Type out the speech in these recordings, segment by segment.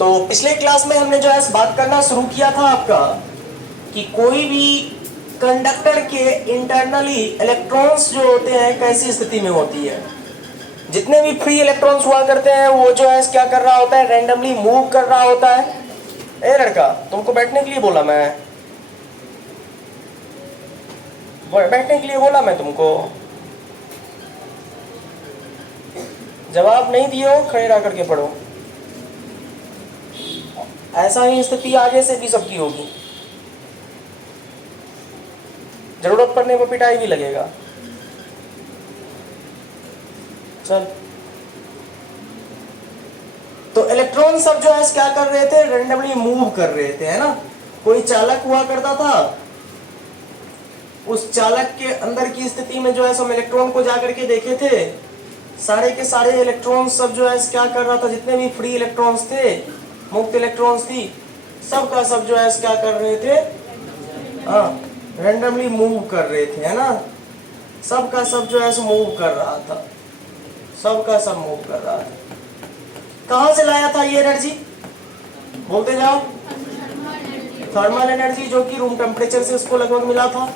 तो पिछले क्लास में हमने जो है बात करना शुरू किया था आपका कि कोई भी कंडक्टर के इंटरनली इलेक्ट्रॉन्स जो होते हैं कैसी स्थिति में होती है। जितने भी फ्री इलेक्ट्रॉन्स हुआ करते हैं वो जो है क्या कर रहा होता है, रैंडमली मूव कर रहा होता है। ए लड़का, तुमको बैठने के लिए बोला मैं, बैठने के लिए बोला मैं तुमको, जवाब नहीं दिए हो, खड़े रह करके पढ़ो। ऐसा ही स्थिति आगे से भी सबकी होगी, जरूरत पड़ने पर पिटाई भी लगेगा। चल, तो इलेक्ट्रॉन सब जो है क्या कर रहे थे, रैंडमली मूव कर रहे थे, है ना। कोई चालक हुआ करता था, उस चालक के अंदर की स्थिति में जो है हम इलेक्ट्रॉन को जाकर के देखे थे, सारे के सारे इलेक्ट्रॉन सब जो है क्या कर रहा था, जितने भी फ्री इलेक्ट्रॉन्स थे, मुक्त इलेक्ट्रॉन्स थी, सब का सब जो है क्या कर रहे थे, हाँ, रैंडमली मूव कर रहे थे, है ना। सब का सब जो है मूव कर रहा था, सब का सब मूव कर रहा था। कहां से लाया था ये एनर्जी, बोलते जाओ। थर्मल एनर्जी, जो कि रूम टेम्परेचर से उसको लगभग मिला था,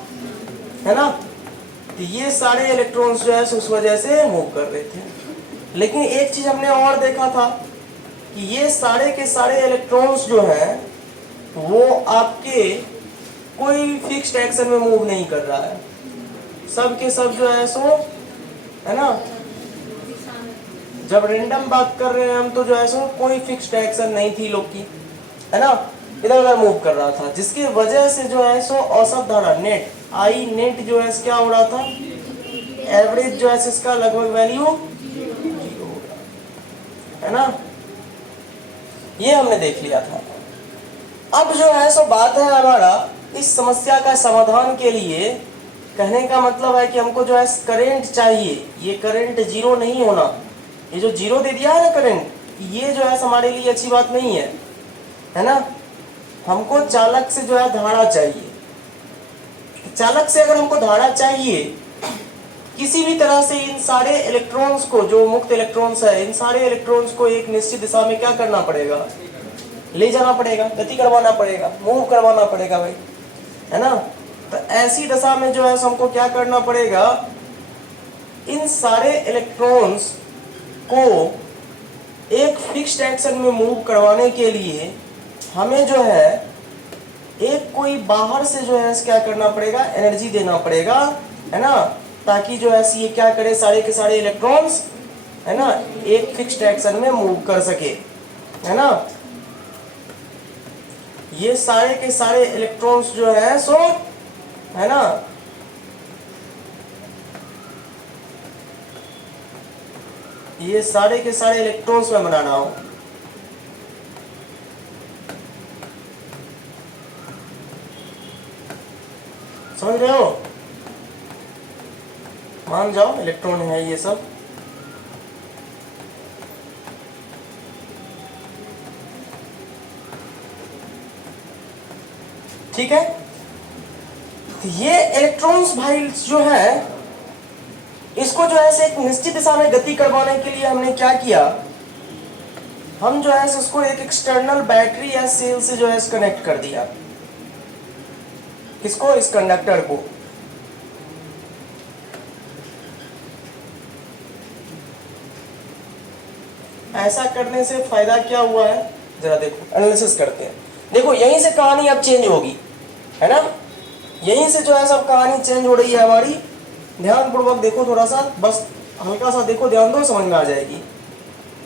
है ना। तो ये सारे इलेक्ट्रॉन्स जो है उस वजह से मूव कर रहे थे। लेकिन एक चीज हमने और देखा था कि ये सारे के सारे इलेक्ट्रॉन्स जो हैं वो आपके कोई फिक्स्ड एक्शन में मूव नहीं कर रहा है, सब के सब जो है सो, है ना। जब रैंडम बात कर रहे हैं हम, तो जो है सो कोई फिक्स्ड एक्शन नहीं थी लोग की, है ना, इधर उधर मूव कर रहा था, जिसकी वजह से जो है सो औसत धारा नेट आई नेट जो है क्या हो रहा था, एवरेज जो है इसका लगभग वैल्यू 0 हो रहा है ना। ये हमने देख लिया था। अब जो है सो बात है हमारा इस समस्या का समाधान के लिए, कहने का मतलब है कि हमको जो है करंट चाहिए। ये करंट जीरो नहीं होना, ये जो जीरो दे दिया है ना करंट, ये जो है हमारे लिए अच्छी बात नहीं है ना। हमको चालक से जो है धारा चाहिए। चालक से अगर हमको धारा चाहिए, किसी भी तरह से इन सारे इलेक्ट्रॉन्स को, जो मुक्त इलेक्ट्रॉन्स है, इन सारे इलेक्ट्रॉन्स को एक निश्चित दिशा में क्या करना पड़ेगा, ले जाना पड़ेगा, गति करवाना पड़ेगा, मूव करवाना पड़ेगा भाई, है ना। तो ऐसी दशा में जो है हमको क्या करना पड़ेगा, इन सारे इलेक्ट्रॉन्स को एक फिक्स्ड एक्शन में मूव करवाने के लिए हमें जो है एक कोई बाहर से जो है क्या करना पड़ेगा, एनर्जी देना पड़ेगा, है ना, ताकि जो है ये क्या करे, सारे के सारे इलेक्ट्रॉन्स, है ना, एक फिक्स्ड एक्शन में मूव कर सके, है ना। ये सारे के सारे इलेक्ट्रॉन्स जो है सो, है ना, ये सारे के सारे इलेक्ट्रॉन्स में बनाना हो। समझ रहे हो, मान जाओ इलेक्ट्रॉन है ये सब। ठीक है, तो ये इलेक्ट्रॉन्स भाई जो है, इसको जो है एक निश्चित दिशा में गति करवाने के लिए हमने क्या किया, हम जो है इसको एक एक्सटर्नल बैटरी या सेल से जो है कनेक्ट कर दिया। किसको, इस कंडक्टर को। ऐसा करने से फायदा क्या हुआ है, जरा देखो, एनालिसिस करते हैं। देखो यहीं से कहानी अब चेंज होगी, है ना, यहीं से जो है सब कहानी चेंज हो रही है हमारी। ध्यानपूर्वक देखो, थोड़ा सा बस हल्का सा देखो, ध्यान दो, समझ में आ जाएगी,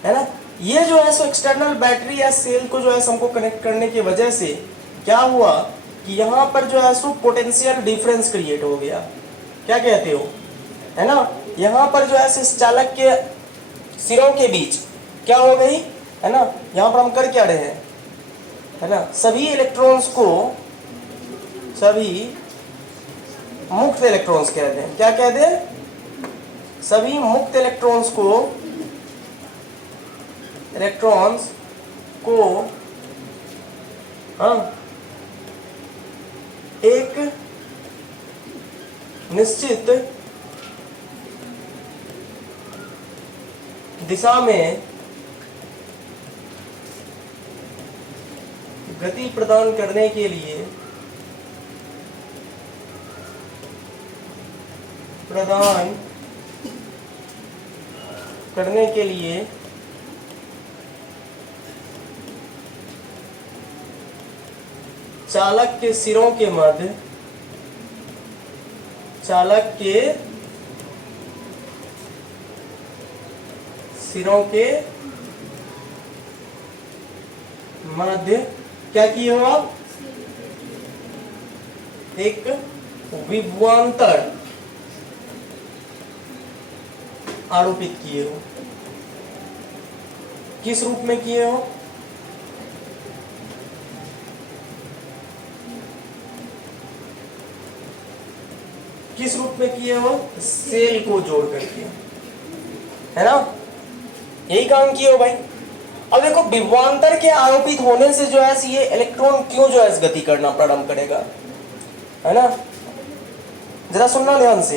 है ना। ये जो है सो एक्सटर्नल बैटरी या सेल को जो है हमको कनेक्ट करने की वजह से क्या हुआ कि यहाँ पर जो है सो पोटेंशियल डिफरेंस क्रिएट हो गया। क्या कहते हो, है ना। यहाँ पर जो है इस चालक के सिरों के बीच क्या हो गई, है ना, यहाँ पर हम कर क्या रहे हैं, है ना, सभी इलेक्ट्रॉन्स को, सभी मुक्त इलेक्ट्रॉन्स कहते हैं। क्या कहते हैं, सभी मुक्त इलेक्ट्रॉन्स को हाँ, एक निश्चित दिशा में गति प्रदान करने के लिए चालक के सिरों के मध्य क्या किए हो आप? एक विभवांतर आरोपित किए हो। किस रूप में किए हो? किस रूप में किए हो? सेल को जोड़ करके, है ना? यही काम किए हो भाई। अब देखो विभवांतर के आरोपित होने से जो है ये इलेक्ट्रॉन क्यों जो है गति करना प्रारंभ करेगा, है ना? जरा सुनना ध्यान से,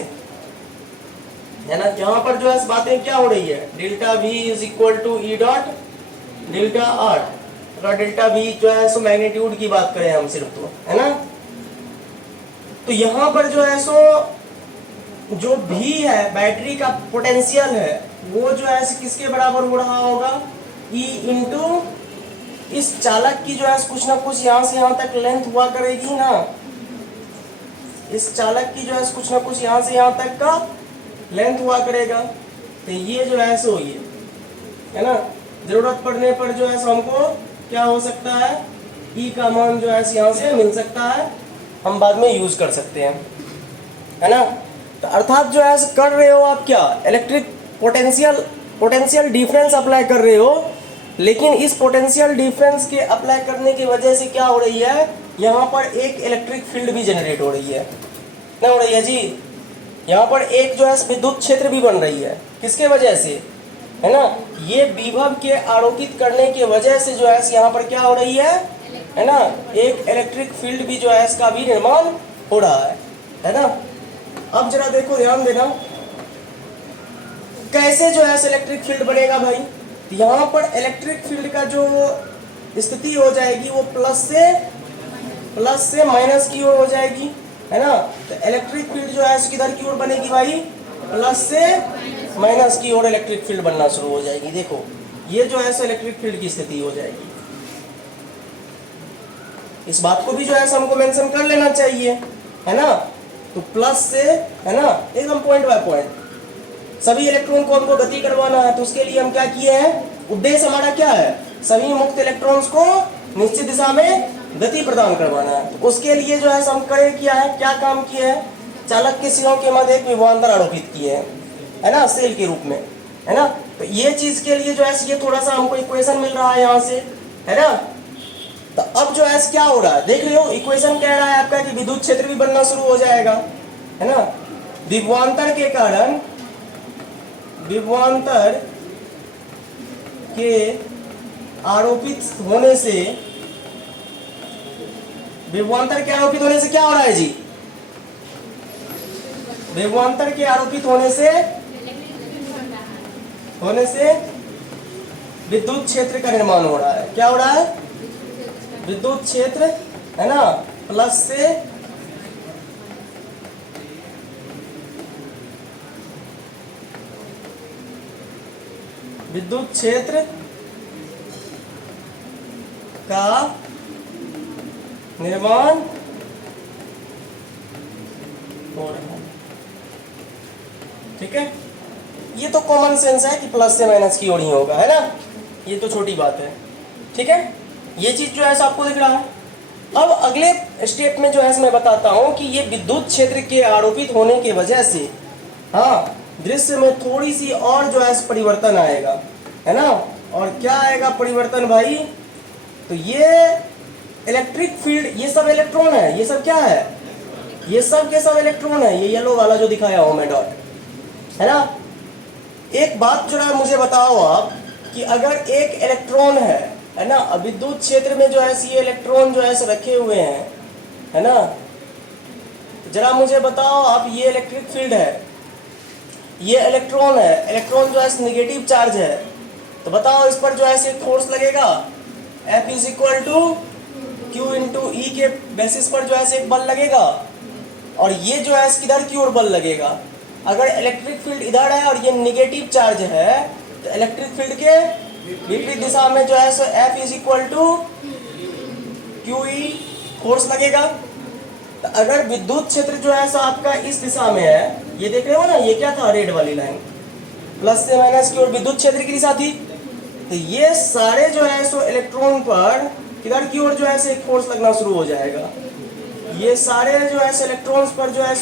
है ना? यहाँ पर जो है बातें क्या हो रही है? Delta V is equal to E dot delta R. अगर डेल्टा V जो है सो मैग्नीट्यूड की बात करें हम सिर्फ, तो है ना, तो यहाँ पर जो है सो जो भी है बैटरी का पोटेंशियल है वो जो है किसके बराबर हो रहा होगा? E इंटू इस चालक की जो है कुछ ना कुछ यहाँ से यहाँ तक लेंथ हुआ करेगी ना, इस चालक की जो है कुछ ना कुछ यहाँ से यहाँ तक का लेंथ हुआ करेगा। तो ये जो है सो ये, है ना, जरूरत पड़ने पर जो है हमको क्या हो सकता है? E का मान जो है यहाँ से मिल सकता है, हम बाद में यूज कर सकते हैं, है ना? तो अर्थात जो है कर रहे हो आप क्या? इलेक्ट्रिक पोटेंशियल डिफरेंस अप्लाई कर रहे हो, लेकिन इस पोटेंशियल डिफरेंस के अप्लाई करने की वजह से क्या हो रही है? यहाँ पर एक इलेक्ट्रिक फील्ड भी जनरेट हो रही है, नहीं हो रही है जी? यहाँ पर एक जो है विद्युत क्षेत्र भी बन रही है। किसके वजह से? है ना, ये विभव के आरोपित करने की वजह से जो है यहाँ पर क्या हो रही है ना, एक इलेक्ट्रिक फील्ड भी जो है इसका भी निर्माण हो रहा है ना? अब जरा देखो, ध्यान देना, कैसे जो है इलेक्ट्रिक फील्ड बनेगा भाई? यहाँ पर इलेक्ट्रिक फील्ड का जो स्थिति हो जाएगी वो प्लस से माइनस की ओर हो जाएगी, है ना? तो इलेक्ट्रिक फील्ड जो है किधर की ओर बनेगी भाई? प्लस से माइनस की ओर इलेक्ट्रिक फील्ड बनना शुरू हो जाएगी। देखो ये जो है इलेक्ट्रिक फील्ड की स्थिति हो जाएगी। इस बात को भी जो है हमको मेंशन कर लेना चाहिए, है ना? तो प्लस से, है ना, एकदम पॉइंट बाय पॉइंट सभी इलेक्ट्रॉन को हमको गति करवाना है। तो उसके लिए हम क्या किए हैं? उद्देश्य हमारा क्या है? सभी मुक्त इलेक्ट्रॉन्स को निश्चित दिशा में गति प्रदान करवाना है। तो उसके लिए जो है हम करे किया है, क्या काम किए हैं? चालक के सिरों के मध्य एक विभवांतर आरोपित किए हैं, है ना, सेल के रूप में, है ना? तो ये चीज के लिए जो है ये थोड़ा सा हमको इक्वेशन मिल रहा है यहाँ से, है ना? तो अब जो है क्या हो रहा है देख रहे हो? इक्वेशन कह रहा है आपका कि विद्युत क्षेत्र भी बनना शुरू हो जाएगा, है ना? विभवांतर के कारण, विभवांतर के आरोपित होने से, विभवांतर के आरोपित होने से क्या हो रहा है जी? विभवांतर के आरोपित होने से विद्युत क्षेत्र का निर्माण हो रहा है। क्या हो रहा है? विद्युत क्षेत्र, है ना, प्लस से विद्युत क्षेत्र का निर्माण हो रहा है। ठीक है, ये तो कॉमन सेंस है कि प्लस से माइनस की ओर ही होगा, है ना? ये तो छोटी बात है। ठीक है, ये चीज जो है आपको दिख रहा है। अब अगले स्टेप में जो है मैं बताता हूं कि ये विद्युत क्षेत्र के आरोपित होने की वजह से, हाँ, दृश्य में थोड़ी सी और जो है परिवर्तन आएगा, है ना? और क्या आएगा परिवर्तन भाई? तो ये इलेक्ट्रिक फील्ड, ये सब इलेक्ट्रॉन है, ये सब क्या है? ये सब के सब इलेक्ट्रॉन है। ये येलो वाला जो दिखाया हूं मैं डॉट, है ना? एक बात जो है मुझे बताओ आप कि अगर एक इलेक्ट्रॉन है ना, विद्युत क्षेत्र में जो है ये इलेक्ट्रॉन जो है रखे हुए हैं, है ना, तो जरा मुझे बताओ आप, ये इलेक्ट्रिक फील्ड है, ये इलेक्ट्रॉन है, इलेक्ट्रॉन जो है नेगेटिव चार्ज है, तो बताओ इस पर जो है फोर्स लगेगा F is equal to Q into E के बेसिस पर जो है एक बल लगेगा, और ये जो है किधर की ओर बल लगेगा। अगर इलेक्ट्रिक फील्ड इधर है और ये निगेटिव चार्ज है तो इलेक्ट्रिक फील्ड के विपरीत दिशा में जो है F is equal to Q E force लगेगा। तो अगर विद्युत क्षेत्र जो है आपका इस दिशा में है, ये देख रहे हो ना, ये क्या था, रेड वाली लाइन, प्लस से माइनस की ओर विद्युत क्षेत्र की दिशा थी। तो ये सारे जो है इलेक्ट्रॉन पर किधर की ओर जो है एक फोर्स लगना शुरू हो जाएगा। ये सारे जो है इलेक्ट्रॉन्स पर जो है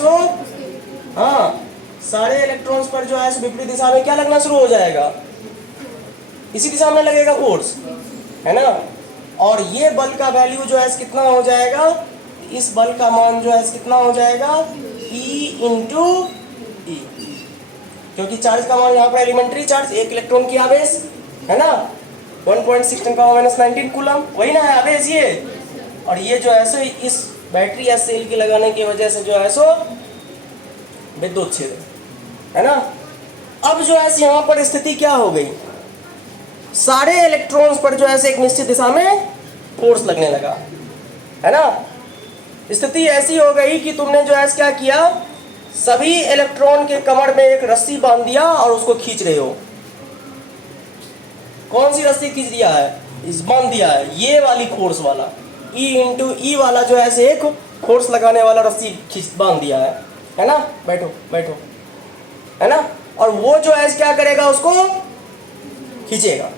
हाँ, सारे इलेक्ट्रॉन्स पर जो है विपरीत दिशा में क्या लगना शुरू हो जाएगा, इसी दिशा में लगेगा फोर्स, है ना। और ये बल का वैल्यू जो है कितना हो जाएगा, इस बल का मान जो है कितना हो जाएगा, E इंटू ई, क्योंकि चार्ज का मान यहाँ पर एलिमेंट्री चार्ज, एक इलेक्ट्रॉन की आवेश, है ना, 1.6 × -19 कूलम, वही ना है आवेश ये। और ये जो है इस बैटरी या सेल के लगाने की वजह से जो है विद्युत क्षेत्र, है ना। अब जो है यहाँ पर स्थिति क्या हो गई, सारे इलेक्ट्रॉन्स पर जो है एक निश्चित दिशा में फोर्स लगने लगा, है ना। स्थिति ऐसी हो गई कि तुमने जो है क्या किया, सभी इलेक्ट्रॉन के कमर में एक रस्सी बांध दिया और उसको खींच रहे हो। कौन सी रस्सी खींच दिया है, इस बांध दिया है, ये वाली फोर्स वाला, E इंटू ई वाला जो है एक फोर्स लगाने वाला रस्सी खींच बांध दिया है ना। बैठो बैठो, है ना। और वो जो है क्या करेगा, उसको खींचेगा।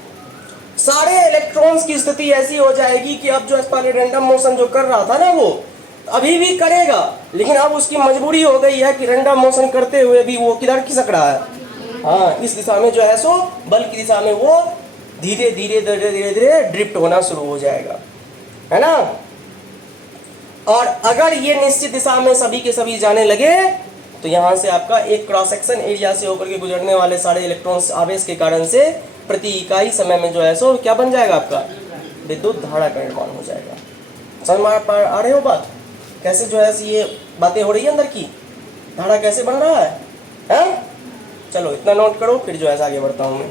सारे इलेक्ट्रॉन्स की स्थिति ऐसी हो जाएगी कि अब जो है पहले रैंडम मोशन जो कर रहा था ना, वो अभी भी करेगा, लेकिन अब उसकी मजबूरी हो गई है कि रैंडम मोशन करते हुए भी वो किधर खिसक रहा है, हाँ, इस दिशा में जो है बल की दिशा में वो धीरे धीरे धीरे धीरे धीरे ड्रिफ्ट होना शुरू हो जाएगा, है ना। और अगर ये निश्चित दिशा में सभी के सभी जाने लगे तो यहाँ से आपका एक क्रॉस सेक्शन एरिया से होकर के गुजरने वाले सारे इलेक्ट्रॉन्स आवेश के कारण से प्रति इकाई समय में जो है क्या बन जाएगा, आपका विद्युत धारा का निर्माण हो जाएगा। समझ में आ रहे हो बात, कैसे जो है ये बातें हो रही है अंदर की, धारा कैसे बन रहा है? चलो इतना नोट करो, फिर जो है आगे बढ़ता हूँ मैं।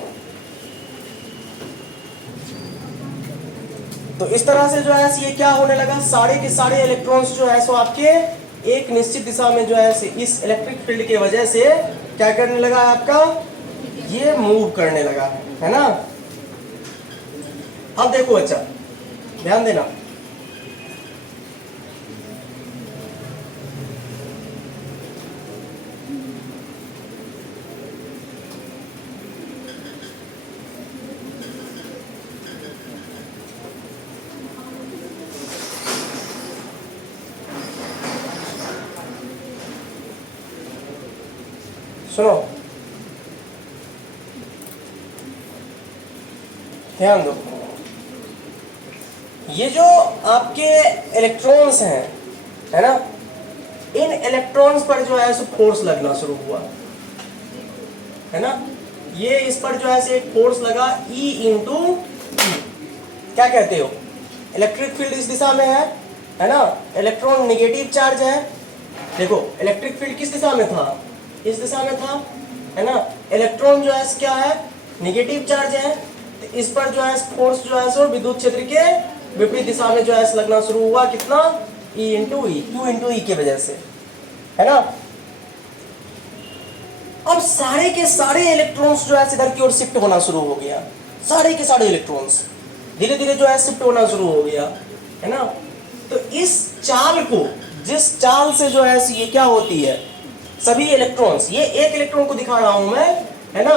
तो इस तरह से जो है ये क्या होने लगा, सारे के सारे इलेक्ट्रॉन्स जो है आपके एक निश्चित दिशा में जो है इस इलेक्ट्रिक फील्ड की वजह से क्या करने लगा, आपका ये मूव करने लगा, है ना। अब देखो अच्छा ध्यान देना, सुनो ध्यान दो, ये जो आपके इलेक्ट्रॉन्स हैं, है ना, इन इलेक्ट्रॉन्स पर जो है फोर्स लगना शुरू हुआ, है ना। ये इस पर जो है एक फोर्स लगा E इंटू ई, क्या कहते हो, इलेक्ट्रिक फील्ड इस दिशा में है ना, इलेक्ट्रॉन निगेटिव चार्ज है। देखो इलेक्ट्रिक फील्ड किस दिशा में था, इस दिशा में था, है ना। इलेक्ट्रॉन जो है क्या है, निगेटिव चार्ज है, तो इस पर जो है फोर्स जो है विद्युत क्षेत्र के विपरीत दिशा में जो है लगना शुरू हुआ, कितना, E इंटू ई, Q इंटू ई के वजह से, है ना। अब सारे के सारे इलेक्ट्रॉन्स जो है इधर की ओर शिफ्ट होना शुरू हो गया, सारे के सारे इलेक्ट्रॉन्स धीरे धीरे जो है शिफ्ट होना शुरू हो गया, है ना। तो इस चाल को, जिस चाल से जो है ये क्या होती है, सभी इलेक्ट्रॉन्स, ये एक इलेक्ट्रॉन को दिखा रहा हूं मैं, है ना,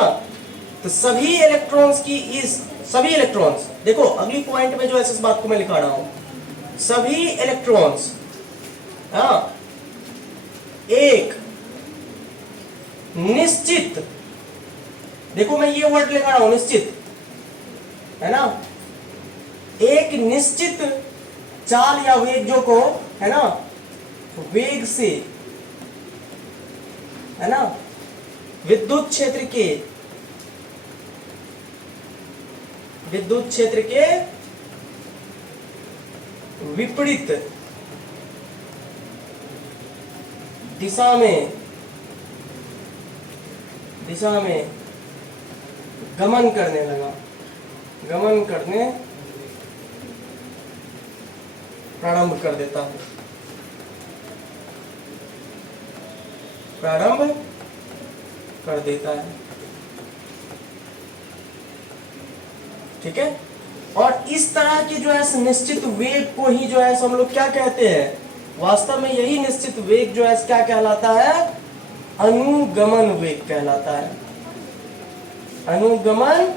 तो सभी इलेक्ट्रॉन्स की सभी इलेक्ट्रॉन्स, देखो अगली पॉइंट में जो है इस बात को मैं लिखा रहा हूं, सभी इलेक्ट्रॉन्स, हाँ, एक निश्चित, देखो मैं ये वर्ड लिखा रहा हूं निश्चित, है ना, एक निश्चित चाल या वेग जो को, है ना, वेग से, है ना, विद्युत क्षेत्र के विपरीत दिशा में गमन करने प्रारंभ कर देता हूं, प्रारंभ कर देता है, ठीक है। और इस तरह के जो है निश्चित वेग को ही जो है हम लोग क्या कहते हैं, वास्तव में यही निश्चित वेग जो है क्या कहलाता है, अनुगमन वेग कहलाता है, अनुगमन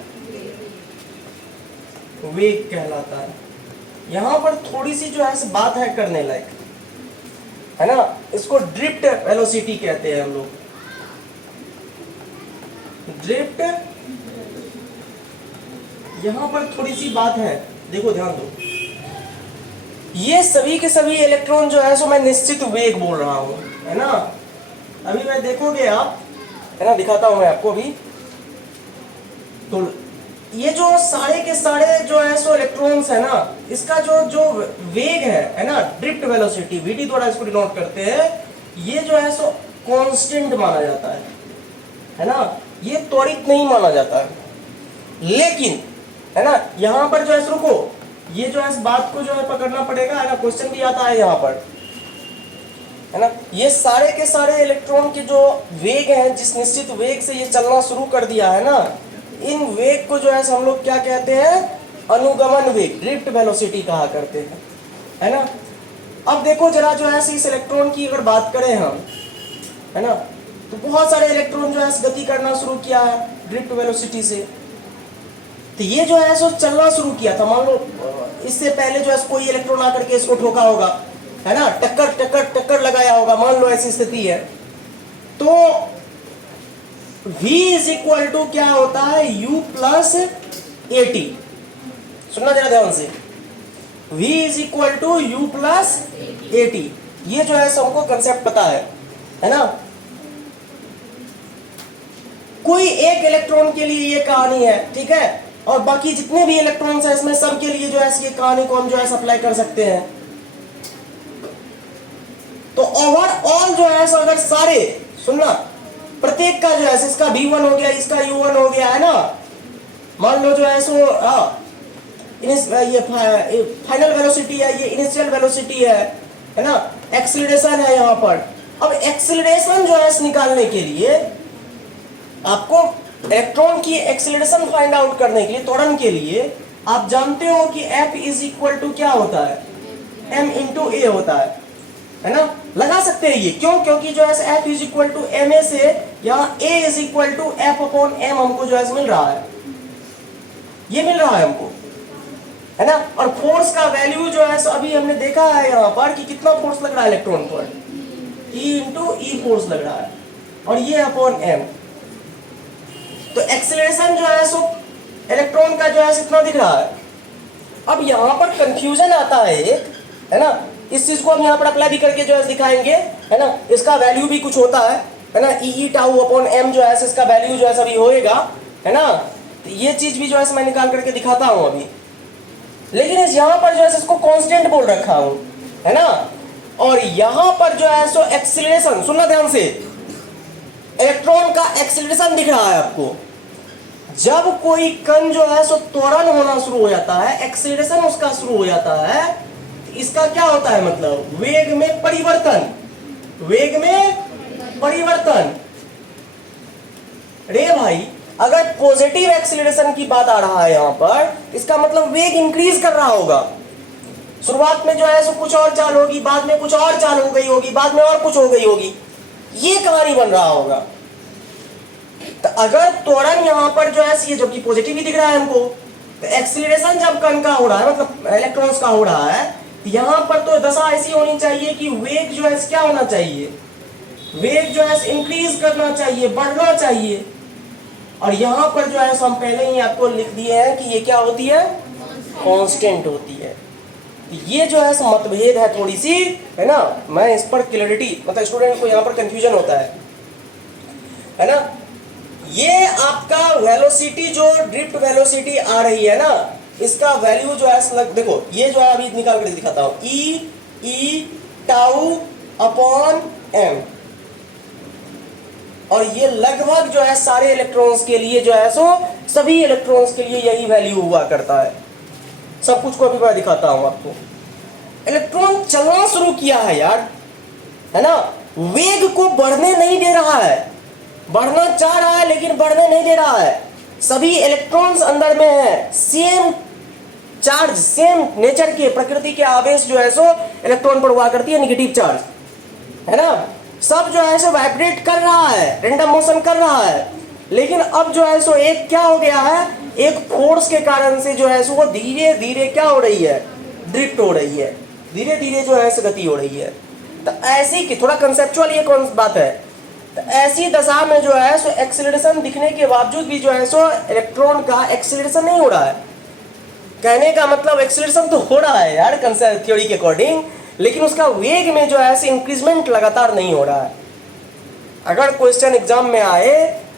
वेग कहलाता है। यहां पर थोड़ी सी जो है बात है करने लायक, है ना, इसको ड्रिफ्ट वेलोसिटी कहते हैं हम लोग, ड्रिफ्ट। यहां पर थोड़ी सी बात है, देखो ध्यान दो, ये सभी के सभी इलेक्ट्रॉन जो है सो मैं निश्चित वेग बोल रहा हूं, है ना। अभी मैं देखोगे आप, है ना, दिखाता हूं मैं आपको अभी, तो ये जो सारे के सारे जो है सो इलेक्ट्रॉन्स है ना, इसका जो जो वेग है ना, ड्रिफ्ट वेलोसिटी वीडी द्वारा इसको डिनोट करते हैं, ये जो है सो कांस्टेंट माना जाता है ना, ये त्वरित नहीं माना जाता है। लेकिन है ना, यहां पर जो है रुको, ये जो है इस बात को जो है पकड़ना पड़ेगा, है ना, क्वेश्चन भी आता है यहां पर, है ना, ये सारे के सारे इलेक्ट्रॉन के जो वेग हैं, जिस निश्चित वेग से ये चलना शुरू कर दिया है ना, इन वेग को जो है हम लोग क्या कहते हैं, अनुगमन वेग, ड्रिफ्ट वेलोसिटी कहा करते हैं, है ना। अब देखो जरा जो है इस इलेक्ट्रॉन की अगर बात करें हम, है ना, तो बहुत सारे इलेक्ट्रॉन जो है गति करना शुरू किया है ड्रिफ्ट वेलोसिटी से। तो ये जो है सो चलना शुरू किया था, मान लो इससे पहले जो है कोई इलेक्ट्रॉन आकर के इसको ठोका होगा, है ना, टक्कर टक्कर टक्कर लगाया होगा, मान लो ऐसी स्थिति है, तो V इज इक्वल टू क्या होता है, U प्लस AT। सुनना जरा ध्यान से, V is equal to U plus AT, ये जो है सबको कंसेप्ट पता है ना। कोई एक इलेक्ट्रॉन के लिए ये कहानी है, ठीक है, और बाकी जितने भी इलेक्ट्रॉन्स हैं इसमें सब के लिए जो है ये कहानी को हम जो है अप्लाई कर सकते हैं। तो ओवरऑल जो है अगर सारे, सुनना, प्रत्येक का जो है इसका V1 हो गया, इसका U1 हो गया, है ना, मान लो जो है सो ये फाइनल वेलोसिटी है, ये इनिशियल वेलोसिटी है ना, एक्सीलरेशन है यहाँ पर। अब एक्सीलरेशन जो है निकालने के लिए आपको इलेक्ट्रॉन की एक्सीलरेशन फाइंड आउट करने के लिए, त्वरण के लिए, आप जानते हो कि F इज इक्वल टू क्या होता है, M इंटू A होता है ना, लगा सकते हैं ये, क्यों, क्योंकि जो है F is equal to MA से यहाँ A is equal to F upon M हमको जो है मिल रहा है, ये मिल रहा है हमको, है ना। और फोर्स का वैल्यू जो है अभी हमने देखा है यहाँ पर कि कितना फोर्स लग रहा है इलेक्ट्रॉन पर, E इंटू E फोर्स लग रहा है, और ये अपॉन M। तो एक्सीलरेशन जो है सो इलेक्ट्रॉन का जो है इतना दिख रहा है। अब यहाँ पर कंफ्यूजन आता है एक, है ना, इस चीज को हम यहाँ पर अप्लाई भी करके जो है दिखाएंगे, है ना, इसका वैल्यू भी कुछ होता है ना, ई टाउ अपॉन एम जो है इसका वैल्यू जो है सभी होएगा, है ना। तो ये चीज भी जो है मैं निकाल करके दिखाता हूँ अभी, लेकिन इस यहाँ पर जो है इसको कांस्टेंट बोल रखा हूँ, है ना। और यहाँ पर जो है सो एक्सीलरेशन, सुनना ध्यान से, इलेक्ट्रॉन का एक्सीलरेशन दिख रहा है आपको। जब कोई कण जो है सो त्वरण होना शुरू हो जाता है, एक्सीलरेशन उसका शुरू हो जाता है, इसका क्या होता है, मतलब वेग में परिवर्तन, वेग में परिवर्तन। रे भाई, अगर पॉजिटिव एक्सीलरेशन की बात आ रहा है यहाँ पर, इसका मतलब वेग इंक्रीज कर रहा होगा। शुरुआत में जो है सो कुछ और चाल होगी, बाद में कुछ और चाल हो गई होगी, बाद में और कुछ हो गई होगी, ये कहानी बन रहा होगा। तो अगर त्वरण यहाँ पर जो है ये जबकि पॉजिटिव ही दिख रहा है हमको, तो एक्सीलरेशन जब कण का हो रहा है, मतलब इलेक्ट्रॉन्स का हो रहा है, यहाँ पर तो दशा ऐसी होनी चाहिए कि वेग जो है क्या होना चाहिए, वेग जो है इंक्रीज करना चाहिए, बढ़ना चाहिए। और यहाँ पर जो है हम पहले ही आपको लिख दिए हैं कि ये क्या होती है, कांस्टेंट होती है। ये जो है मतभेद है थोड़ी सी, है ना, मैं इस पर क्लैरिटी, मतलब स्टूडेंट को यहाँ पर कंफ्यूजन होता है ना। ये आपका वेलोसिटी जो ड्रिफ्ट वेलोसिटी आ रही है ना, इसका वैल्यू जो है देखो, ये जो है अभी निकाल कर दिखाता हूं, ई टाउ अपॉन एम, और ये लगभग जो है सारे इलेक्ट्रॉन्स के लिए जो है सो सभी इलेक्ट्रॉन्स के लिए यही वैल्यू हुआ करता है। सब कुछ को अभी मैं दिखाता हूं आपको, इलेक्ट्रॉन चलना शुरू किया है यार, है ना, वेग को बढ़ने नहीं दे रहा है, बढ़ना चाह रहा है लेकिन बढ़ने नहीं दे रहा है। सभी इलेक्ट्रॉन्स अंदर में है, सेम चार्ज, सेम नेचर के, प्रकृति के आवेश जो है सो इलेक्ट्रॉन पर हुआ करती है, नेगेटिव चार्ज, है ना। सब जो है सो वाइब्रेट कर रहा है, रैंडम मोशन कर रहा है, लेकिन अब जो है सो एक क्या हो गया है, एक फोर्स के कारण से जो है सो वो धीरे धीरे क्या हो रही है, ड्रिफ्ट हो रही है, धीरे धीरे जो है सो गति हो रही है। तो ऐसी की थोड़ा कंसेप्चुअल ये कौन बात है, तो ऐसी दशा में जो है सो एक्सीलरेशन दिखने के बावजूद भी जो है सो इलेक्ट्रॉन का एक्सीलरेशन नहीं हो रहा है। कहने का मतलब एक्सीलरेशन तो हो रहा है यार कंसेप्ट थ्योरी के अकॉर्डिंग, लेकिन उसका वेग में जो है इंक्रीजमेंट लगातार नहीं हो रहा है। अगर क्वेश्चन एग्जाम में आए,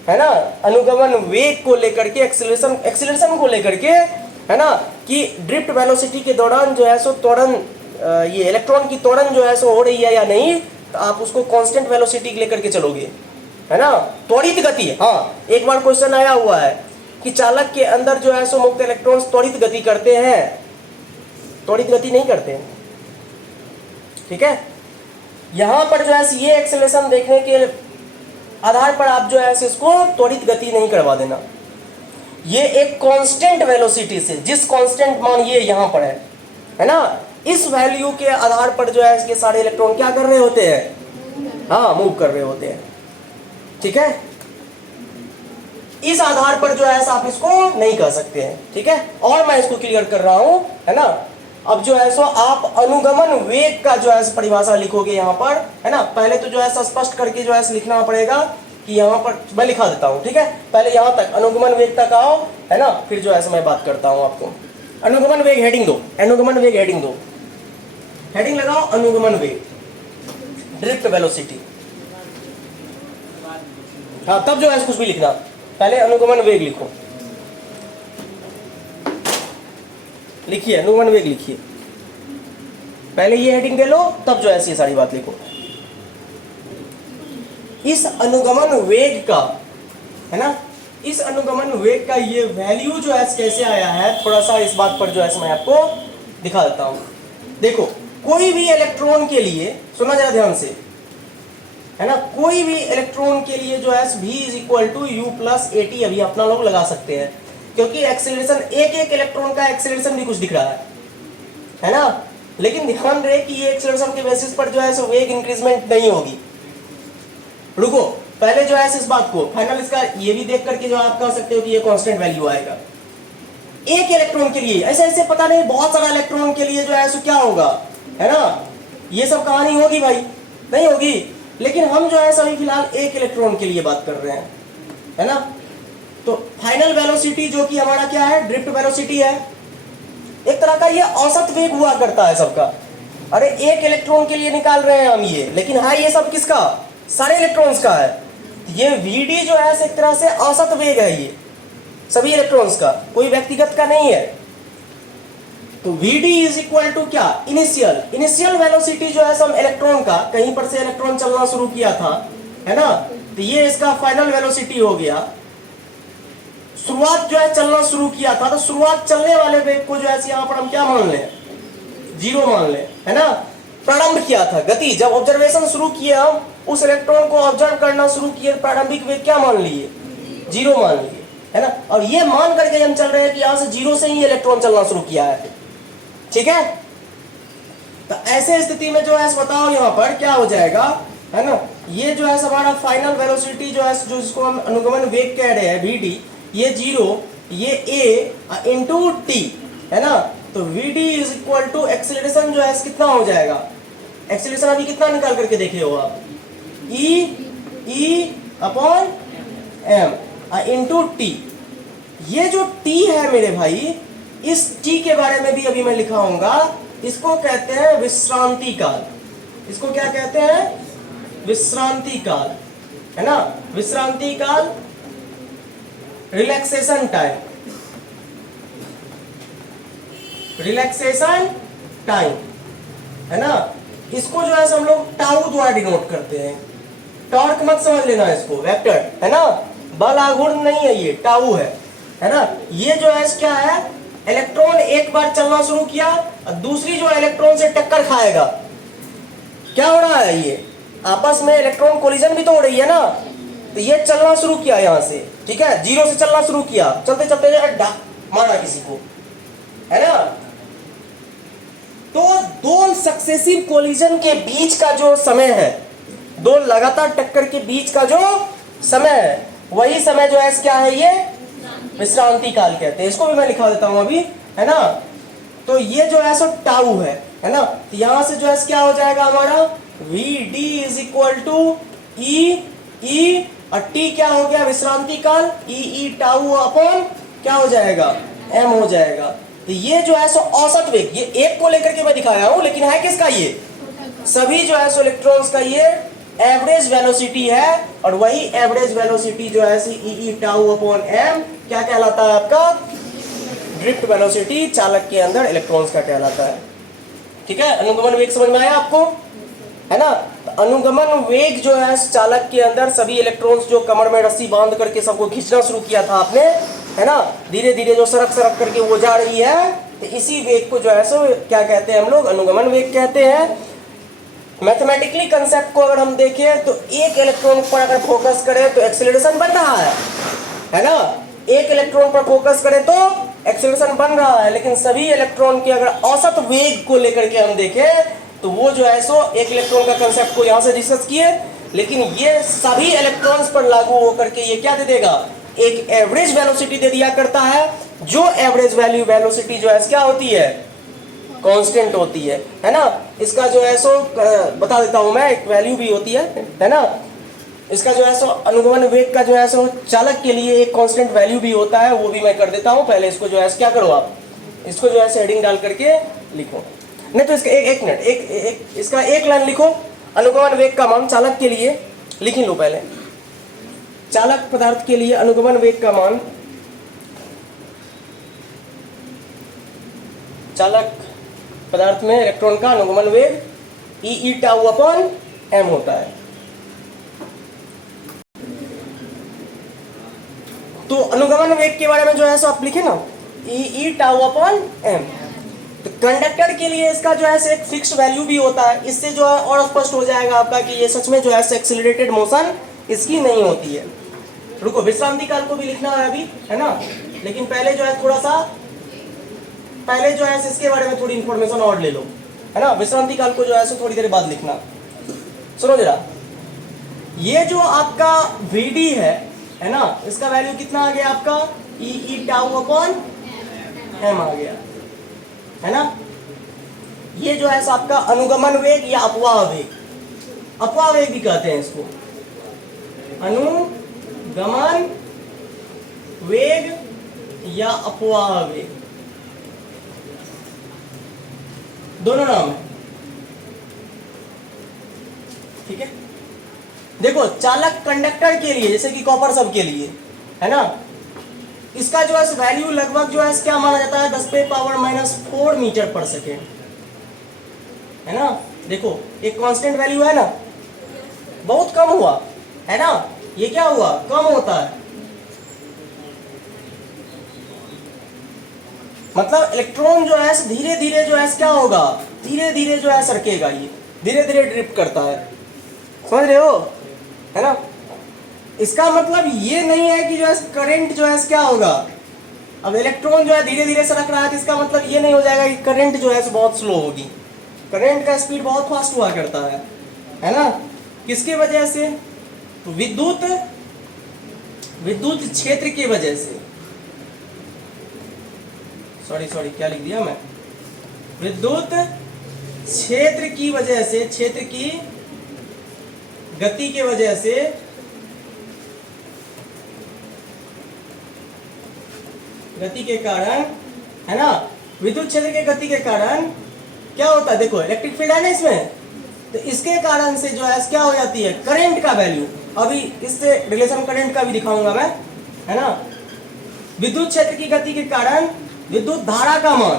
है ना, अनुगमन वेग को लेकर के, एक्सीलरेशन को लेकर के, है ना, कि ड्रिफ्ट वेलोसिटी के दौरान जो है सो त्वरण, ये इलेक्ट्रॉन की त्वरण जो है सो हो रही है या नहीं, तो आप उसको कांस्टेंट वेलोसिटी लेकर के चलोगे, है ना, त्वरित गति। हाँ, एक बार क्वेश्चन आया हुआ है कि चालक के अंदर जो है सो मुक्त इलेक्ट्रॉन्स त्वरित गति करते हैं, त्वरित गति नहीं करते हैं, ठीक है। यहां पर जो है ये एक्सेलरेशन देखने के आधार पर आप जो है इसको त्वरित गति नहीं करवा देना। ये एक कांस्टेंट वेलोसिटी से, जिस कांस्टेंट मान ये यहां पर है ना, इस वैल्यू के आधार पर जो है इसके सारे इलेक्ट्रॉन क्या कर रहे होते हैं, हाँ, मूव कर रहे होते हैं, ठीक है। इस आधार पर जो है आप इसको नहीं कर सकते हैं, ठीक है। और मैं इसको क्लियर कर रहा हूं, है ना। अब जो है सो आप अनुगमन वेग का जो है परिभाषा लिखोगे यहाँ पर, है ना। पहले तो जो है स्पष्ट करके जो है लिखना पड़ेगा कि यहाँ पर मैं लिखा देता हूँ, ठीक है। पहले यहाँ तक अनुगमन वेग तक आओ, है ना, फिर जो है मैं बात करता हूँ आपको। अनुगमन वेग हेडिंग दो, अनुगमन वेग हेडिंग दो, हेडिंग लगाओ अनुगमन वेग, ड्रिफ्ट वेलोसिटी। हाँ, तब जो है कुछ भी लिखना, पहले अनुगमन वेग लिखो, लिखिए अनुगमन वेग लिखिए, पहले ये हेडिंग दे लो, तब जो है ये सारी बात लिखो। इस अनुगमन वेग का, है ना, इस अनुगमन वेग का ये वैल्यू जो है कैसे आया है, थोड़ा सा इस बात पर जो है मैं आपको दिखा देता हूं। देखो, कोई भी इलेक्ट्रॉन के लिए, सुना जरा ध्यान से, है ना, कोई भी इलेक्ट्रॉन के लिए जो है v is equal to U plus A T अभी अपना लोग लगा सकते हैं, क्योंकि एक्सेलरेशन, एक एक इलेक्ट्रॉन का एक्सेलरेशन भी कुछ दिख रहा है ना। लेकिन ध्यान रहे कि ये एक्सेलरेशन के बेसिस पर जो है सो वेग इंक्रीजमेंट नहीं होगी। रुको, पहले जो है इस बात को फाइनल इसका ये भी देख करके जो आप कह सकते हो कि ये कांस्टेंट वैल्यू आएगा एक इलेक्ट्रॉन के लिए। ऐसे ऐसे पता नहीं बहुत सारा इलेक्ट्रॉन के लिए जो है सो क्या होगा, है ना, ये सब कहानी होगी भाई, नहीं होगी। लेकिन हम जो है अभी फिलहाल एक इलेक्ट्रॉन के लिए बात कर रहे हैं, है ना। तो फाइनल वेलोसिटी जो कि हमारा क्या है, ड्रिफ्ट वेलोसिटी है, एक तरह का ये औसत वेग हुआ करता है सबका। अरे एक इलेक्ट्रॉन के लिए निकाल रहे हैं हम ये, लेकिन है ये सब किसका, सारे इलेक्ट्रॉन्स का है। ये vd जो है एक तरह से औसत वेग है, ये सभी इलेक्ट्रॉन्स का, कोई व्यक्तिगत का नहीं है। तो vd इज इक्वल टू क्या, इनिशियल वेलोसिटी जो है सब इलेक्ट्रॉन का, कहीं पर से इलेक्ट्रॉन चलना शुरू किया था, है ना, तो ये इसका फाइनल वेलोसिटी हो गया। शुरुआत जो है चलना शुरू किया था, तो शुरुआत चलने वाले वेग को जो है यहाँ पर हम क्या मान लें, 0 मान लें, है ना। प्रारंभ किया था गति, जब ऑब्जर्वेशन शुरू किए हम उस इलेक्ट्रॉन को ऑब्जर्व करना शुरू किए, प्रारंभिक वेग क्या मान लिए, 0 मान लिए, है ना। और ये मान करके हम चल रहे हैं कि यहाँ से 0 से ही इलेक्ट्रॉन चलना शुरू किया है, ठीक है। तो ऐसे स्थिति में जो है बताओ यहाँ पर क्या हो जाएगा, है ना। ये जो है हमारा फाइनल वेलोसिटी जो है, जो इसको हम अनुगमन वेग कह रहे हैं vd, ये 0, ये a इंटू टी, है ना। तो vd is equal to acceleration जो है कितना हो जाएगा, एक्सीलरेशन अभी कितना निकाल करके देखे हो आप, e upon m into T. ये जो t है मेरे भाई, इस t के बारे में भी अभी मैं लिखाऊंगा, इसको कहते हैं विश्रांति काल। इसको क्या कहते हैं, विश्रांति काल, है ना। विश्रांति काल, रिलैक्सेशन टाइम, रिलैक्सेशन टाइम, है ना। इसको जो है हम लोग टाउ द्वारा डिनोट करते हैं। टॉर्क मत समझ लेना इसको, वेक्टर, है ना, बल आघूर्ण नहीं है, ये टाउ है ना। ये जो है क्या है, इलेक्ट्रॉन एक बार चलना शुरू किया और दूसरी जो इलेक्ट्रॉन से टक्कर खाएगा, क्या हो रहा है, ये आपस में इलेक्ट्रॉन कोलिजन भी तो हो रही है ना। तो ये चलना शुरू किया यहां से, ठीक है, जीरो से चलना शुरू किया, चलते चलते मारा किसी को, है ना। तो दो सक्सेसिव कोलिजन के बीच का जो समय है, दो लगातार टक्कर के बीच का जो समय है, वही समय जो है क्या है, ये विश्रांति काल कहते हैं। इसको भी मैं लिखा देता हूं अभी, है ना। तो ये जो है सो टाउ है ना। तो यहां से जो है क्या हो जाएगा हमारा, V D is equal to E और टी क्या हो गया, विश्रांति काल, ई टाउ अपॉन क्या हो जाएगा, एम हो जाएगा। तो ये जो है सो औसत वेग, ये एक को लेकर के मैं दिखाया हूं, लेकिन है किसका, ये सभी जो है सो इलेक्ट्रॉन्स का ये एवरेज वेलोसिटी है। और वही एवरेज वेलोसिटी जो है ई टाउ अपॉन एम क्या कहलाता है आपका, ड्रिफ्ट वेलोसिटी, चालक के अंदर इलेक्ट्रॉन्स का कहलाता है। ठीक है, अनुगमन वेग समझ में आया आपको, है ना। तो अनुगमन वेग जो है चालक के अंदर सभी इलेक्ट्रॉन्स जो कमर में रस्सी बांध करके सबको खींचना शुरू किया था आपने, है ना, धीरे धीरे जो सरक सरक करके वो जा रही है, तो इसी वेग को जो है सो क्या कहते हैं हम लोग, अनुगमन वेग कहते हैं। मैथमेटिकली कंसेप्ट को अगर हम देखें तो एक इलेक्ट्रॉन पर अगर फोकस करें तो एक्सेलरेशन बन रहा है ना। एक इलेक्ट्रॉन पर फोकस करें तो एक्सेलरेशन बन रहा है, लेकिन सभी इलेक्ट्रॉन के अगर औसत वेग को लेकर के हम देखें तो वो जो है सो एक इलेक्ट्रॉन का कंसेप्ट को यहां से डिस्कस किए, लेकिन ये सभी इलेक्ट्रॉन्स पर लागू होकर के ये क्या दे देगा, एक एवरेज वेलोसिटी दे दिया करता है, जो एवरेज वेलोसिटी जो है क्या होती है, कांस्टेंट होती है ना। इसका जो है सो बता देता हूं मैं, एक वैल्यू भी होती है ना। इसका जो है सो अनुगमन वेग का जो है सो चालक के लिए एक कांस्टेंट वैल्यू भी होता है, वो भी मैं कर देता हूं। पहले इसको जो है क्या करो आप, इसको जो है हेडिंग डाल करके लिखो, नहीं तो इसका एक मिनट, एक इसका एक लाइन लिखो, अनुगमन वेग का मान चालक के लिए लिख लो पहले। चालक पदार्थ के लिए अनुगमन वेग का मान, चालक पदार्थ में इलेक्ट्रॉन का अनुगमन वेग ई टाउ अपॉन एम होता है। तो अनुगमन वेग के बारे में जो है सो आप लिखे ना, ई टाउ अपॉन एम। तो कंडक्टर के लिए इसका जो है एक फिक्स्ड वैल्यू भी होता है, इससे जो है और स्पष्ट हो जाएगा आपका कि ये सच में जो है एक्सीलरेटेड मोशन इसकी नहीं होती है। रुको, विश्रांति काल को भी लिखना है अभी, है ना, लेकिन पहले जो है थोड़ा सा, पहले जो है इसके बारे में थोड़ी इंफॉर्मेशन और ले लो, है ना। विश्रांति काल को जो है थोड़ी देर बाद लिखना। सुनो जरा, ये जो आपका वीडी है ना, इसका वैल्यू कितना आ गया आपका, ई टाउ अपॉन एम आ गया, है ना। ये जो है आपका अनुगमन वेग या अपवाह वेग, अपवाह वेग भी कहते हैं इसको, अनुगमन वेग या अपवाह वेग, दोनों नाम है, ठीक है। देखो, चालक कंडक्टर के लिए जैसे कि कॉपर सब के लिए, है ना, इसका जो है वैल्यू लगभग जो है क्या माना जाता है, 10⁻⁻⁴ मीटर पर सेकेंड, है ना। देखो, एक कांस्टेंट वैल्यू है ना, बहुत कम हुआ, है ना, ये क्या हुआ, कम होता है, मतलब इलेक्ट्रॉन जो है धीरे धीरे जो है क्या होगा, धीरे धीरे जो है सरकेगा, ये धीरे धीरे ड्रिफ्ट करता है, समझ रहे हो, है ना। इसका मतलब ये नहीं है कि जो है करंट जो है क्या होगा, अब इलेक्ट्रॉन जो है धीरे धीरे सरक रहा है तो इसका मतलब ये नहीं हो जाएगा कि करंट जो है बहुत स्लो होगी। करंट का स्पीड बहुत फास्ट हुआ करता है ना। किसके वजह से, तो विद्युत क्षेत्र की वजह से, सॉरी क्या लिख दिया मैं, विद्युत क्षेत्र की वजह से, क्षेत्र की गति के वजह से गति के कारण, है ना, विद्युत क्षेत्र के गति के कारण क्या होता है, देखो इलेक्ट्रिक फील्ड है ना इसमें, तो इसके कारण से जो है क्या हो जाती है, करंट का वैल्यू, अभी इससे रिलेशन करंट का भी दिखाऊंगा मैं, है ना। विद्युत क्षेत्र की गति के कारण विद्युत धारा का मान,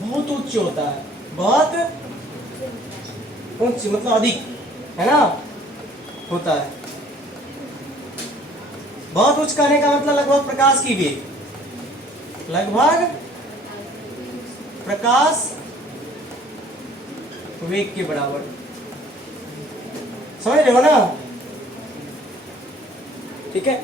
बहुत उच्च होता है, बहुत उच्च मतलब अधिक, है ना, होता है। बहुत उच्च कहने का मतलब लगभग प्रकाश की वेग, लगभग प्रकाश वेग के बराबर, समझ रहे हो ना? ठीक है।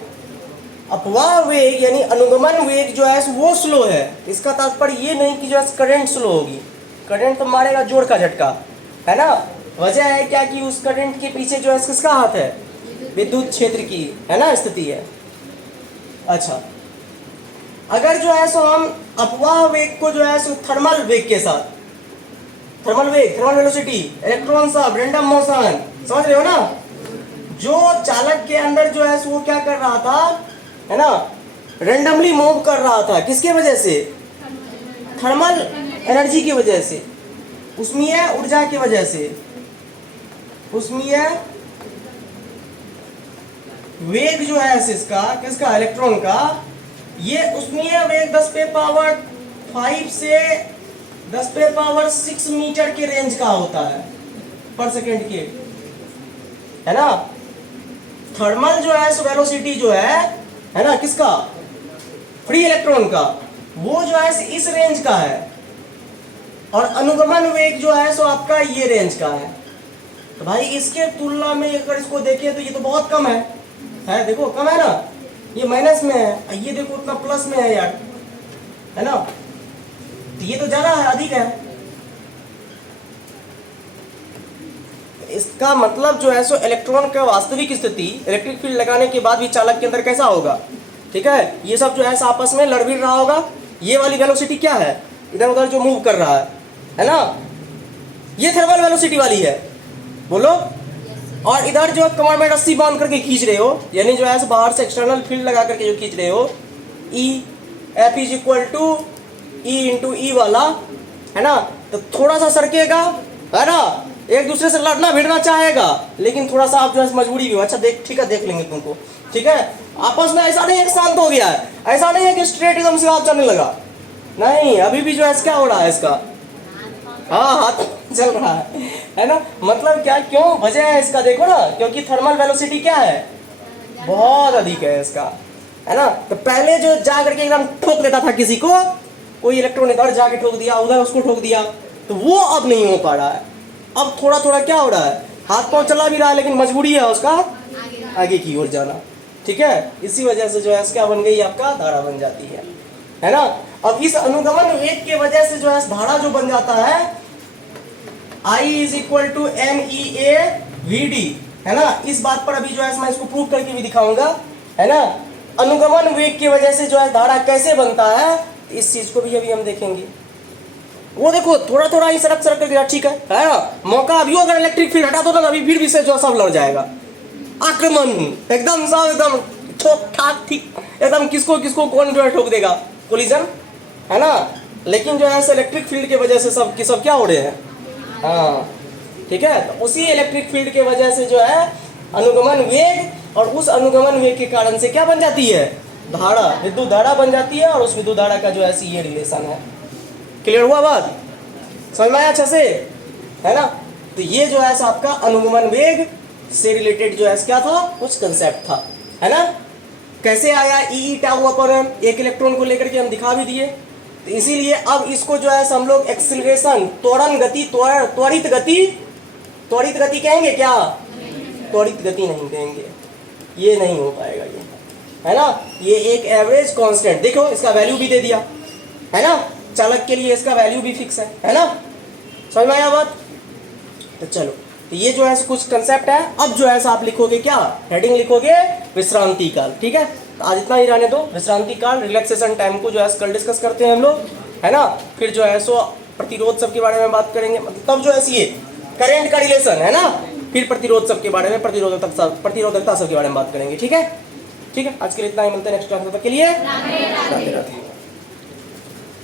अपवाह वेग यानी अनुगमन वेग जो है वो स्लो है। इसका तात्पर्य ये नहीं कि जो है करंट स्लो होगी, करंट तो मारेगा जोर का झटका, है ना। वजह है क्या कि उस करंट के पीछे जो है किसका हाथ है, विद्युत क्षेत्र की, है ना, स्थिति है। अच्छा, अगर जो है सो हम अपवाह वेग को जो है सो थर्मल वेग के साथ, थर्मल वेग, थर्मल वेलोसिटी, इलेक्ट्रॉन सब, रैंडम मोशन, समझ रहे हो ना, जो चालक के अंदर जो है वो क्या कर रहा था, है ना, रैंडमली मूव कर रहा था, किसके वजह से, थर्मल एनर्जी की वजह से, उष्मीय ऊर्जा की वजह से, उष्मीय वेग जो है इसका, किसका, इलेक्ट्रॉन का, ये उष्मीय वेग 10⁵ से 10⁶ मीटर के रेंज का होता है पर सेकेंड के, है ना। थर्मल जो है वेलोसिटी जो है ना, किसका, फ्री इलेक्ट्रॉन का, वो जो है इस रेंज का है, और अनुगमन वेग जो है सो आपका ये रेंज का है। तो भाई इसके तुलना में अगर इसको देखें तो ये तो बहुत कम है, देखो कम है ना, ये माइनस में है, ये देखो उतना प्लस में है यार, है ना, तो ये तो ज्यादा है, अधिक है। इसका मतलब जो है सो इलेक्ट्रॉन का वास्तविक स्थिति इलेक्ट्रिक फील्ड लगाने के बाद भी चालक के अंदर कैसा होगा, ठीक है, ये सब जो है आपस में लड़ भी रहा होगा। ये वाली वेलोसिटी क्या है, इधर उधर जो मूव कर रहा है ना, ये थर्मल वेलोसिटी वाली है, बोलो। और इधर जो कमर में रस्सी बांध करके खींच रहे हो, यानी जो है बाहर से एक्सटर्नल फील्ड लगा करके जो खींच रहे हो, E F is equal to E into E वाला, है ना, तो थोड़ा सा सरकेगा, है ना, एक दूसरे से लड़ना भिड़ना चाहेगा, लेकिन थोड़ा सा आप जो है मजबूरी भी हो, अच्छा देख, ठीक है, देख लेंगे तुमको, ठीक है। आपस में ऐसा नहीं है कि शांत हो गया है, ऐसा नहीं है कि स्ट्रेट एकदम से आप चलने लगा, नहीं, अभी भी जो है क्या हो रहा है इसका, हाँ, हाथ चल रहा है ना। मतलब क्या, क्यों, वजह है इसका, देखो ना, क्योंकि थर्मल वेलोसिटी क्या है, बहुत अधिक है इसका, है ना। तो पहले जो जा करके एकदम ठोक देता था किसी को, कोई इलेक्ट्रॉन इधर जाके ठोक दिया, उधर उसको ठोक दिया, तो वो अब नहीं हो पा रहा है। अब थोड़ा थोड़ा क्या हो रहा है, हाथ पांव चला भी रहा है, लेकिन मजबूरी है उसका आगे की ओर जाना, ठीक है। इसी वजह से जो है क्या बन गई, आपका धारा बन जाती है ना। अब इस अनुगमन वेग के वजह से जो है धारा जो बन जाता है I is equal to MEAVD, है ना। इस बात पर अभी जो है मैं इसको प्रूव करके भी दिखाऊंगा, है ना। अनुगमन वेग की वजह से जो है धारा कैसे बनता है, इस चीज को भी अभी हम देखेंगे। वो देखो थोड़ा थोड़ा ही सड़क सड़क कर, ठीक है ना, मौका अभी अगर इलेक्ट्रिक फील्ड हटा दो ना, अभी फिर भी से जो सब लड़ जाएगा, आक्रमण एकदम सब एकदम ठोक ठाक, ठीक एकदम, किसको किसको कौन जो है ठोक देगा, कोलिजन, है ना। लेकिन जो है इलेक्ट्रिक फील्ड के वजह से सब की सब क्या हो रहे हैं, हाँ, ठीक है। तो उसी इलेक्ट्रिक फील्ड के वजह से जो है अनुगमन वेग, और उस अनुगमन वेग के कारण से क्या बन जाती है, धारा, विद्युत धारा बन जाती है, और उस विद्युत धारा का जो है ये रिलेशन है। क्लियर हुआ बात, समझ में आया अच्छे से, है ना। तो ये जो है आपका अनुगमन वेग से रिलेटेड जो है क्या था, कुछ कंसेप्ट था, है ना। कैसे आया, ई टाउ अपर एम, एक इलेक्ट्रॉन को लेकर के हम दिखा भी दिए। तो इसीलिए अब इसको जो है हम लोग एक्सीलरेशन, त्वरण गति, त्वरित गति, त्वरित गति कहेंगे क्या, त्वरित गति नहीं कहेंगे, ये नहीं हो पाएगा ये, है ना। ये एक एवरेज कांस्टेंट, देखो इसका वैल्यू भी दे दिया, है ना, चालक के लिए इसका वैल्यू भी फिक्स है ना। समझ में आया बात। तो चलो, तो ये जो है कुछ कंसेप्ट है। अब जो है आप लिखोगे क्या, हेडिंग लिखोगे विश्रांति काल, ठीक है। तो आज इतना ही रहने दो, विश्रांति काल, रिलैक्सेशन टाइम को जो है कल डिस्कस करते हैं हम लोग, है ना। फिर जो है सो प्रतिरोध सब के बारे में बात करेंगे, तब जो है ये करंट का रिलेशन, है ना। फिर प्रतिरोध सब के बारे में, प्रतिरोधकता सब के बारे में बात करेंगे, ठीक है। ठीक है, आज के लिए इतना ही, मिलते हैं नेक्स्ट क्लास, तब तक के लिए राधे राधे।